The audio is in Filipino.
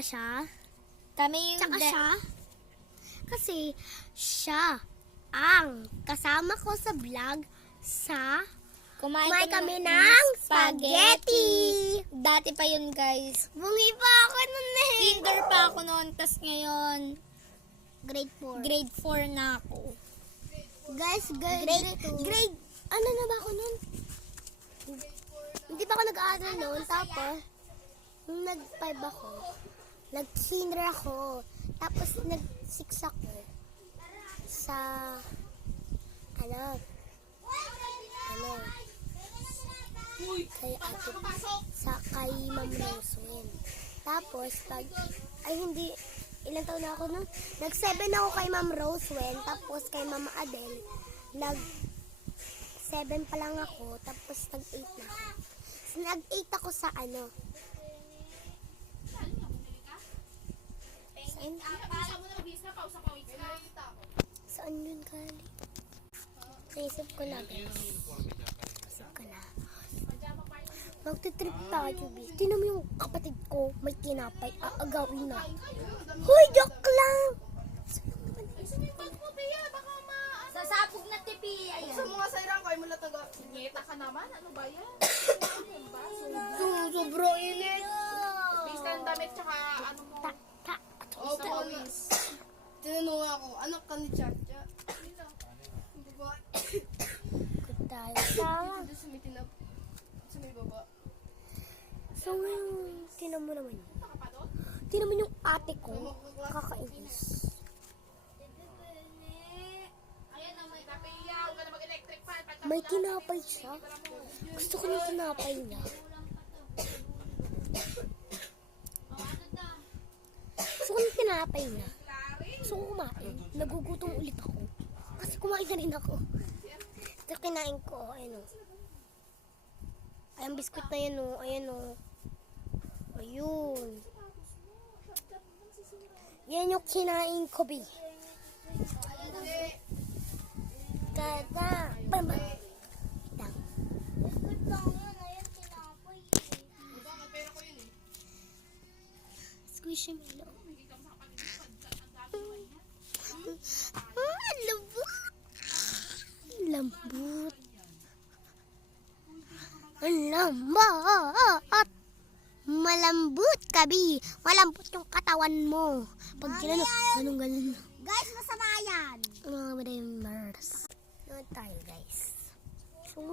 ba siya? Kami yung Tsaka siya? Kasi siya ang kasama ko sa vlog sa Kumain kami ng spaghetti. Dati pa yun, guys. Bungi pa ako nun eh. Kinder pa ako noon, tas ngayon, Grade 4. grade 4 na ako. Guys, Grade two. grade, ano na ba ako nun? Hindi pa ako nag-aaral noon. Tapos, nung nag-5 ako, nag-kinder ako. Tapos, nag-6 ako sa, kay ate, kay Ma'am Roswell. Tapos, ilang taon na ako nun? Nag-7 ako kay Ma'am Roswell, tapos kay Mama Adele, nag-7 pa lang ako, tapos nag-8 na ako. So, nag-8 ako sa ano? Saan yun, Kali? Naisip ko na, guys. Magtitrip tayo, bis. Tinan mo yung kapatid ko, may tinapay, aagawin na. Hoy, joke lang! Sasabog na tipi. Ayan. Sa mga sairang kayo mula taga, ngeta ka naman, ano ba yan? Sobrang init. Basta ang damit, tsaka ano mo. Opo, Tinanong ako, anak ka ni Chacha? Hindi ba? good tayo. Tama. Doon sa may baba. So, ngayon, tinan mo naman yun. Tinan mo yung ate ko, kakainis. May tinapay siya. Gusto ko ng tinapay niya. Gusto ko ng tinapay niya. Gusto ko kumain. Nagugutom ulit ako. Kasi kumain na rin ako. Ito kinain ko. Ayan o. Ay, ang biskuit na yan o. Ayan o. Ayun. Yan yung kinain ko, bi. Kada. Bamba. Lang. Squishy Milo. Lambot. Lambot. Lambot. Malambot, kabi. Malambot yung katawan mo. Pag ginano, ganun. Guys, masama yan. Mga members. Ano tayo, guys? So,